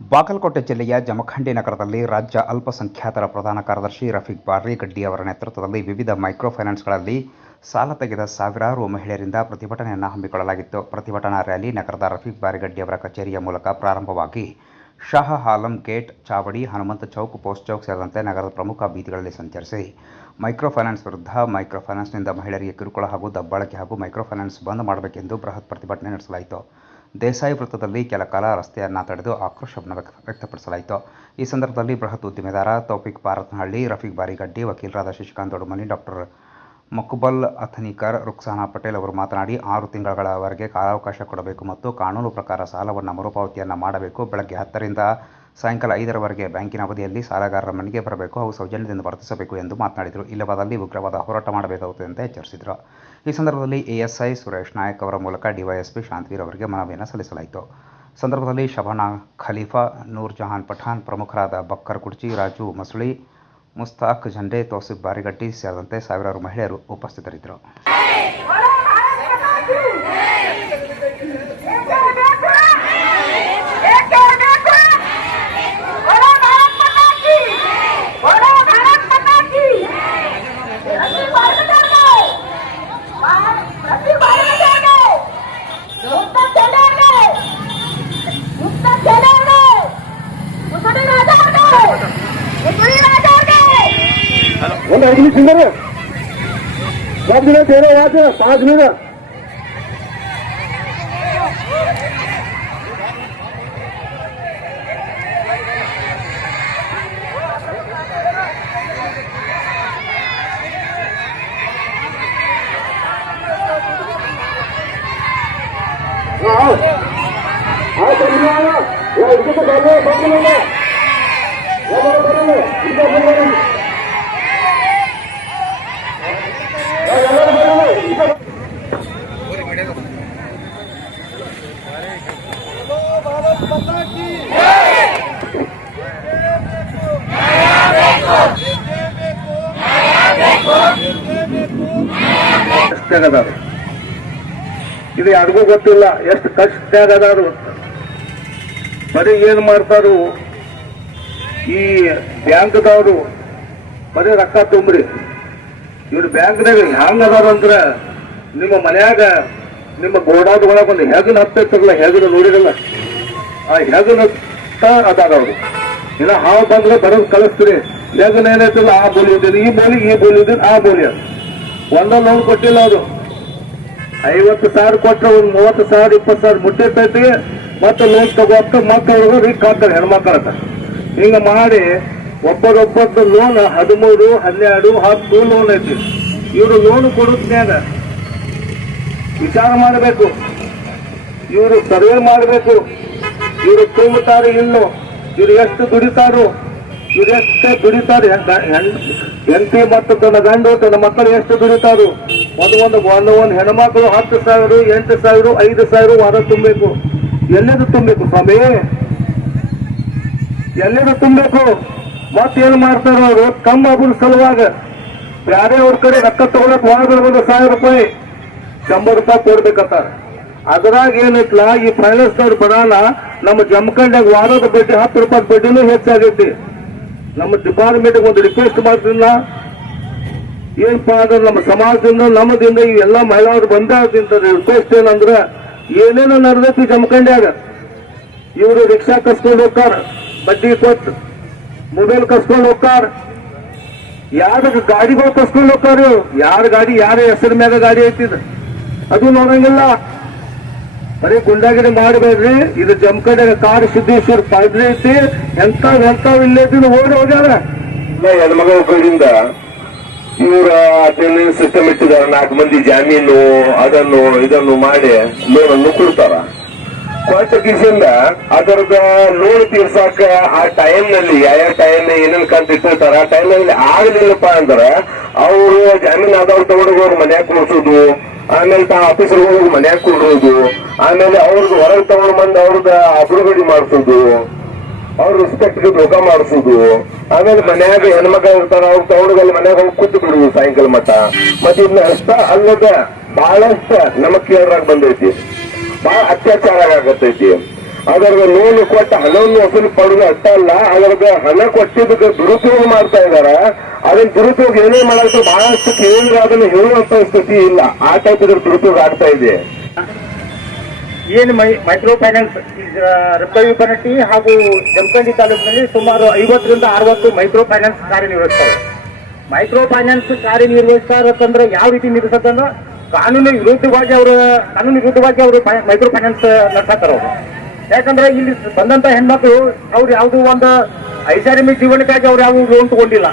ಬಾಗಲಕೋಟೆ ಜಿಲ್ಲೆಯ ಜಮಖಂಡಿ ನಗರದಲ್ಲಿ ರಾಜ್ಯ ಅಲ್ಪಸಂಖ್ಯಾತರ ಪ್ರಧಾನ ಕಾರ್ಯದರ್ಶಿ ರಫೀಕ್ ಬಾರ್ರಿಗಡ್ಡಿ ಅವರ ನೇತೃತ್ವದಲ್ಲಿ ವಿವಿಧ ಮೈಕ್ರೋ ಫೈನಾನ್ಸ್ಗಳಲ್ಲಿ ಸಾಲ ತೆಗೆದ ಸಾವಿರಾರು ಮಹಿಳೆಯರಿಂದ ಪ್ರತಿಭಟನೆಯನ್ನು ಹಮ್ಮಿಕೊಳ್ಳಲಾಗಿತ್ತು. ಪ್ರತಿಭಟನಾ ರ್ಯಾಲಿ ನಗರದ ರಫೀಕ್ ಬಾರಿಗಡ್ಡಿ ಅವರ ಕಚೇರಿಯ ಮೂಲಕ ಪ್ರಾರಂಭವಾಗಿ ಶಾಹ ಹಾಲಂ ಗೇಟ್, ಚಾವಡಿ, ಹನುಮಂತ ಚೌಕ್, ಪೋಸ್ಟ್ ಚೌಕ್ ಸೇರಿದಂತೆ ನಗರದ ಪ್ರಮುಖ ಬೀದಿಗಳಲ್ಲಿ ಸಂಚರಿಸಿ ಮೈಕ್ರೋ ಫೈನಾನ್ಸ್ ವಿರುದ್ಧ ಮೈಕ್ರೋ ಫೈನಾನ್ಸ್ನಿಂದ ಮಹಿಳೆಯರಿಗೆ ಕಿರುಕುಳ ಹಾಗೂ ದಬ್ಬಾಳಿಕೆ ಹಾಗೂ ಮೈಕ್ರೋ ಫೈನಾನ್ಸ್ ಬಂದ್ ಮಾಡಬೇಕೆಂದು ಬೃಹತ್ ಪ್ರತಿಭಟನೆ ನಡೆಸಲಾಯಿತು. ದೇಸಾಯಿ ವೃತ್ತದಲ್ಲಿ ಕೆಲ ಕಾಲ ರಸ್ತೆಯನ್ನು ತಡೆದು ಆಕ್ರೋಶವನ್ನು ವ್ಯಕ್ತ- ವ್ಯಕ್ತಪಡಿಸಲಾಯಿತು. ಈ ಸಂದರ್ಭದಲ್ಲಿ ಬೃಹತ್ ಉದ್ದಿಮೆದಾರ ತೌಫಿಕ್ ಭಾರತ್ನಹಳ್ಳಿ, ರಫೀಕ್ ಬಾರಿಗಡ್ಡಿ ವಕೀಲರಾದ ಶಶಿಕಾಂತ್ ದೊಡ್ಡಮನಿ, ಡಾಕ್ಟರ್ ಮಕ್ಬಲ್ ಅಥನಿಕರ್ ರುಕ್ಸಾನಾ ಪಟೇಲ್ ಅವರು ಮಾತನಾಡಿ, ಆರು ತಿಂಗಳವರೆಗೆ ಕಾಲಾವಕಾಶ ಕೊಡಬೇಕು ಮತ್ತು ಕಾನೂನು ಪ್ರಕಾರ ಸಾಲವನ್ನು ಮರುಪಾವತಿಯನ್ನು ಮಾಡಬೇಕು. ಬೆಳಗ್ಗೆ ಹತ್ತರಿಂದ ಸಾಯಂಕಾಲ ಐದರವರೆಗೆ ಬ್ಯಾಂಕಿನ ಅವಧಿಯಲ್ಲಿ ಸಾಲಗಾರರ ಮನೆಗೆ ಬರಬೇಕು ಹಾಗೂ ಸೌಜನ್ಯದಿಂದ ವರ್ತಿಸಬೇಕು ಎಂದು ಮಾತನಾಡಿದರು. ಇಲ್ಲವಾದಲ್ಲಿ ಉಗ್ರವಾದ ಹೋರಾಟ ಮಾಡಬೇಕಾಗುತ್ತದೆ ಅಂತ ಎಚ್ಚರಿಸಿದರು. ಈ ಸಂದರ್ಭದಲ್ಲಿ ಎಎಸ್ಐ ಸುರೇಶ್ ನಾಯಕ್ ಅವರ ಮೂಲಕ ಡಿವೈಎಸ್ಪಿ ಶಾಂತವೀರ್ ಅವರಿಗೆ ಮನವಿಯನ್ನು ಸಲ್ಲಿಸಲಾಯಿತು. ಸಂದರ್ಭದಲ್ಲಿ ಶಬಾನಾ ಖಲೀಫಾ, ನೂರ್ ಜಹಾನ್ ಪಠಾಣ್ ಪ್ರಮುಖರಾದ ಬಕ್ಕರ್ ಕುರ್ಚಿ ರಾಜು ಮಸುಳಿ, ಮುಸ್ತಾಕ್ ಝಂಡೆ ತೋಸಿಫ್ ಬಾರಿಗಟ್ಟಿ ಸೇರಿದಂತೆ ಸಾವಿರಾರು ಮಹಿಳೆಯರು ಉಪಸ್ಥಿತರಿದ್ದರು. राजनी सिंगर सब जने तेरह यहाँ से पांच मिनट 야, 이렇게 가면 먹는 거야. 야, 먹는 거야. 이거 먹는 거야. ಇದು ಯಾರಿಗೂ ಗೊತ್ತಿಲ್ಲ, ಎಷ್ಟು ಕಷ್ಟ ಆಗದಾರು ಬರೀ ಏನ್ ಮಾಡ್ತಾರು, ಈ ಬ್ಯಾಂಕ್ದವರು, ಬರೀ ರೊಕ್ಕ ತುಂಬ್ರಿ. ಇವ್ರು ಬ್ಯಾಂಕ್ದಾಗ ಹ್ಯಾಂಗ ಅದಾರ ನಿಮ್ಮ ಮನ್ಯಾಗ ನಿಮ್ಮ ಗೋಡಾದ ಒಳಗೊಂದು ಒಂದು ಹೆಗನ್ ಹತ್ತಿರಲ್ಲ ಹೆಗನ ನೋಡಿರಲ್ಲ. ಹೆಗನ ಅದಾರ ಅವರು. ಇಲ್ಲ ಹಾವು ಬಂದ್ರೆ ಬರೋದು ಕಲಿಸ್ತೀರಿ ಹೆಗನ ಏನೈತಿಲ್ಲ ಆ ಬೋಲಿ ಇದ್ದೀರಿ ಈ ಬೋಲಿ ಈ ಬೋಲಿ ಇದ್ದೀರಿ ಆ ಬೋಲಿ ಅದು ಒಂದೊಂದು ಲೋನ್ ಕೊಟ್ಟಿಲ್ಲ ಅದು ಐವತ್ತು ಸಾವಿರ ಕೊಟ್ಟರೆ ಒಂದು ಮೂವತ್ತು ಸಾವಿರ, ಇಪ್ಪತ್ತು ಸಾವಿರ ಮುಟ್ಟಿರ್ತೈತಿ ಮತ್ತೆ ಲೋನ್ ತಗೋತ ಮಕ್ಕಳು ರಿಕ್ ಹಾಕ್ತಾರೆ ಹೆಣ್ಮಕ್ಳ ಹತ್ರ ಹಿಂಗ ಮಾಡಿ ಒಬ್ಬರೊಬ್ಬರದ್ದು ಲೋನ್ ಹದಿಮೂರು, ಹನ್ನೆರಡು, ಹತ್ತು ಲೋನ್ ಐತಿ. ಇವರು ಲೋನ್ ಕೊಡೋದ್ನ್ಯಾಗ ವಿಚಾರ ಮಾಡಬೇಕು. ಇವರು ಸರ್ವೆ ಮಾಡಬೇಕು. ಇವರು ತುಂಬುತ್ತಾರೆ ಇಲ್ಲೋ ಇವ್ರು ಎಷ್ಟು ದುಡಿತಾರೋ? ಇವ್ರು ಎಷ್ಟು ದುಡಿತಾರೆ ಹೆಂಡತಿ ಮತ್ತು ತನ್ನ ಗಂಡು, ತನ್ನ ಮಕ್ಕಳು ಎಷ್ಟು ದುಡಿತಾರು? ಒಂದು ಒಂದು ಒಂದು ಒಂದು ಹೆಣ್ಮಕ್ಳು ಹತ್ತು ಸಾವಿರ, ಎಂಟು ಸಾವಿರ, ಐದು ಸಾವಿರ ವಾರ ತುಂಬಬೇಕು. ಎಲ್ಲೆದು ತುಂಬಬೇಕು ಸ್ವಾಮಿ? ಎಲ್ಲೆದು ತುಂಬಬೇಕು? ಮತ್ತೇನು ಮಾಡ್ತಾರ ಅವರು? ಕಮ್ಮ ಅಬುಲ್ ಸಲುವಾಗ. ಬ್ಯಾರೆ ಅವ್ರ ಕಡೆ ರೊಕ್ಕ ತಗೊಳಕ್ ಒಳಗೆ ಒಂದು ಸಾವಿರ ರೂಪಾಯಿ, ಶಂಬರ್ ರೂಪಾಯಿ ಕೊಡ್ಬೇಕಂತಾರ. ಅದ್ರಾಗ ಏನೈತ್ಲ, ಈ ಫೈನಾನ್ಸ್ ದವ್ರ ಬರಲ್ಲ, ನಮ್ಮ ಜಮಖಂಡಾಗ ವಾರದ ಬಡ್ಡಿ, ಹತ್ತು ರೂಪಾಯಿ ಬಡ್ಡಿನೂ ಹೆಚ್ಚಾಗೈತಿ. ನಮ್ಮ ಡಿಪಾರ್ಟ್ಮೆಂಟ್ ಒಂದು ರಿಕ್ವೆಸ್ಟ್ ಮಾಡ್ತಿಲ್ಲ ಏನಪ್ಪಾ ಅಂದ್ರೆ ನಮ್ಮ ಸಮಾಜದಿಂದ, ನಮ್ಮದಿಂದ ಇವೆಲ್ಲ ಮಹಿಳೆಯರು ಬಂದಾದಿಂದ ರಿಕ್ವೆಸ್ಟ್ ಏನಂದ್ರೆ, ಏನೇನೋ ನಡೆದೈತಿ ಜಮಖಂಡ್ಯಾಗ. ಇವರು ರಿಕ್ಷಾ ಕಸ್ಕೊಂಡು ಹೋಗ್ತಾರ, ಬಡ್ಡಿ ಕೊಟ್ಟು ಮೊಬೈಲ್ ಕಸ್ಕೊಂಡು ಹೋಗ್ತಾರ. ಯಾರ ಗಾಡಿಗಳು ಕಸ್ಕೊಂಡು ಹೋಗ್ತಾರ. ಯಾರ ಗಾಡಿ, ಯಾರ ಹೆಸರು ಮ್ಯಾಗ ಗಾಡಿ ಐತಿದ ಅದು ನೋಡಂಗಿಲ್ಲ. ಬರೀ ಗುಂಡಾಗಿರಿ ಮಾಡಬೇಡ್ರಿ ಇದು ಜಮಖಂಡ ಕಾರ್ ಸಿದ್ದೇಶ್ವರ ಪಾದ್ರಿ ಐತಿ. ಎಂತಾವ್ ಎಂತಾವ್ ಇಲ್ಲ ಓಡಿ ಹೋಗ್ಯಾರ. ಹೆಣ್ಮಗ ಕಡೆಯಿಂದ ಇವರ ಅಟೆಂಡೆನ್ಸ್ ಸಿಸ್ಟಮ್ ಇಟ್ಟಿದ್ದಾರೆ. ನಾಲ್ಕು ಮಂದಿ ಜಾಮೀನು, ಅದನ್ನು, ಇದನ್ನು ಮಾಡಿ ಲೋನ್ ಅನ್ನು ಕೊಡ್ತಾರ. ಕಿಸಿಂದ ಅದರದ ಲೋನ್ ತೀರ್ಸಾಕ ಆ ಟೈಮ್ನಲ್ಲಿ ಯಾವ ಟೈಮ್ ಏನೇನು ಕಂತ ಇಟ್ಟಿರ್ತಾರ, ಆ ಟೈಮ್ನಲ್ಲಿ ಆಗಲಿಲ್ಲಪ್ಪ ಅಂದ್ರೆ ಅವರು ಜಾಮೀನ್ ಆದವ್ರು ತಗೊಂಡು ಅವ್ರ ಮನ್ಯಾಗ ಕೂರ್ಸೋದು ಆಮೇಲೆ ತಾ ಆಫೀಸರ್ ಹೋಗಿ ಮನ್ಯಾಗ ಕೊಡೋದು ಆಮೇಲೆ ಅವ್ರದ್ದು ಹೊರಗೆ ತಗೊಂಡು ಬಂದು ಅವ್ರದ್ದು ಅಬ್ರುಗಡಿ ಮಾಡಿಸೋದು. ಅವ್ರ ರೆಸ್ಪೆಕ್ಟ್ ಧೋಕಾ ಮಾಡಿಸೋದು. ಆಮೇಲೆ ಮನ್ಯಾಗ ಹೆಣ್ಮಕ್ಳು ಇರ್ತಾರ, ಅವ್ರ ತಗೊಂಡು ಅಲ್ಲಿ ಮನ್ಯಾಗ ಹೋಗಿ ಕೂತು ಬಿಡುದು ಸಾಯಂಕಾಲ ಮಟ್ಟ ಮತ್ತೆ ಇದನ್ನ ಅಷ್ಟ ಅಲ್ಲದ ಬಹಳಷ್ಟು ನಮಗ್ ಕೇಳ್ರಾಗ ಬಂದೈತಿ. ಬಹಳ ಅತ್ಯಾಚಾರ ಆಗತೈತಿ ಅದರದ ಲೋನ್ ಕೊಟ್ಟ ಹಣವನ್ನು ವಸೂಲಿ ಪಡೆದು ಅಷ್ಟ ಅಲ್ಲ, ಅದರದ ಹಣ ಕೊಟ್ಟಿದ್ದಕ್ಕೆ ದುರುಪಯೋಗ ಮಾಡ್ತಾ ಇದಾರ. ಅದನ್ನ ದುರುಪಯೋಗ ಏನೇ ಮಾಡಕ್ಕೆ ಬಹಳಷ್ಟು ಕೇಂದ್ರ ಅದನ್ನು ಹೇಳುವಂತ ಸ್ಥಿತಿ ಇಲ್ಲ. ಆ ಟೈಪ್ ಇದ್ರ ದುರುಪಯೋಗ ಆಗ್ತಾ ಇದೆ. ಏನು ಮೈ ಮೈಕ್ರೋ ಫೈನಾನ್ಸ್ ರಬ್ಬಿ ಹಾಗೂ ಜಮಖಂಡಿ ತಾಲೂಕಿನಲ್ಲಿ ಸುಮಾರು ಐವತ್ತರಿಂದ ಅರವತ್ತು ಮೈಕ್ರೋ ಫೈನಾನ್ಸ್ ಕಾರ್ಯನಿರ್ವಹಿಸ್ತವೆ. ಮೈಕ್ರೋ ಫೈನಾನ್ಸ್ ಕಾರ್ಯನಿರ್ವಹಿಸ್ತಾರಂದ್ರೆ ಯಾವ ರೀತಿ ನಿರ್ವಹಿಸತ್ತಂದ್ರೆ ಕಾನೂನು ವಿರುದ್ಧವಾಗಿ ಅವರು, ಕಾನೂನು ವಿರುದ್ಧವಾಗಿ ಅವರು ಮೈಕ್ರೋ ಫೈನಾನ್ಸ್ ನಡೆಸತ್ತಾರ ಅವರು. ಯಾಕಂದ್ರೆ ಇಲ್ಲಿ ಬಂದಂತ ಹೆಣ್ಮಕ್ಳು ಅವ್ರು ಯಾವುದೋ ಒಂದು ಐಷಾರಾಮಿ ಜೀವನಕ್ಕಾಗಿ ಅವ್ರು ಯಾವ ಲೋನ್ ತಗೊಂಡಿಲ್ಲ.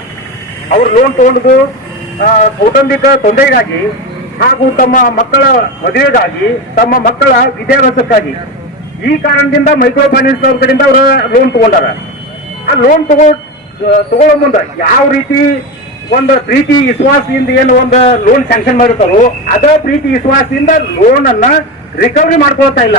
ಅವ್ರು ಲೋನ್ ತಗೊಂಡು ಕೌಟುಂಬಿಕ ತೊಂದರೆಗಾಗಿ ಹಾಗೂ ತಮ್ಮ ಮಕ್ಕಳ ಮದುವೆಗಾಗಿ, ತಮ್ಮ ಮಕ್ಕಳ ವಿದ್ಯಾಭ್ಯಾಸಕ್ಕಾಗಿ. ಈ ಕಾರಣದಿಂದ ಮೈಕ್ರೋ ಫೈನಾನ್ಸ್ ಅವ್ರ ಕಡೆಯಿಂದ ಅವರು ಲೋನ್ ತಗೊಂಡಾರ. ಆ ಲೋನ್ ತಗೋ ತಗೊಳ್ಳೋ ಮುಂದೆ ಯಾವ ರೀತಿ ಒಂದು ಪ್ರೀತಿ, ವಿಶ್ವಾಸದಿಂದ ಏನು ಒಂದು ಲೋನ್ ಸ್ಯಾಂಕ್ಷನ್ ಮಾಡಿರ್ತಾರೋ, ಅದ ಪ್ರೀತಿ, ವಿಶ್ವಾಸದಿಂದ ಲೋನ್ ಅನ್ನ ರಿಕವರಿ ಮಾಡ್ಕೊಳ್ತಾ ಇಲ್ಲ.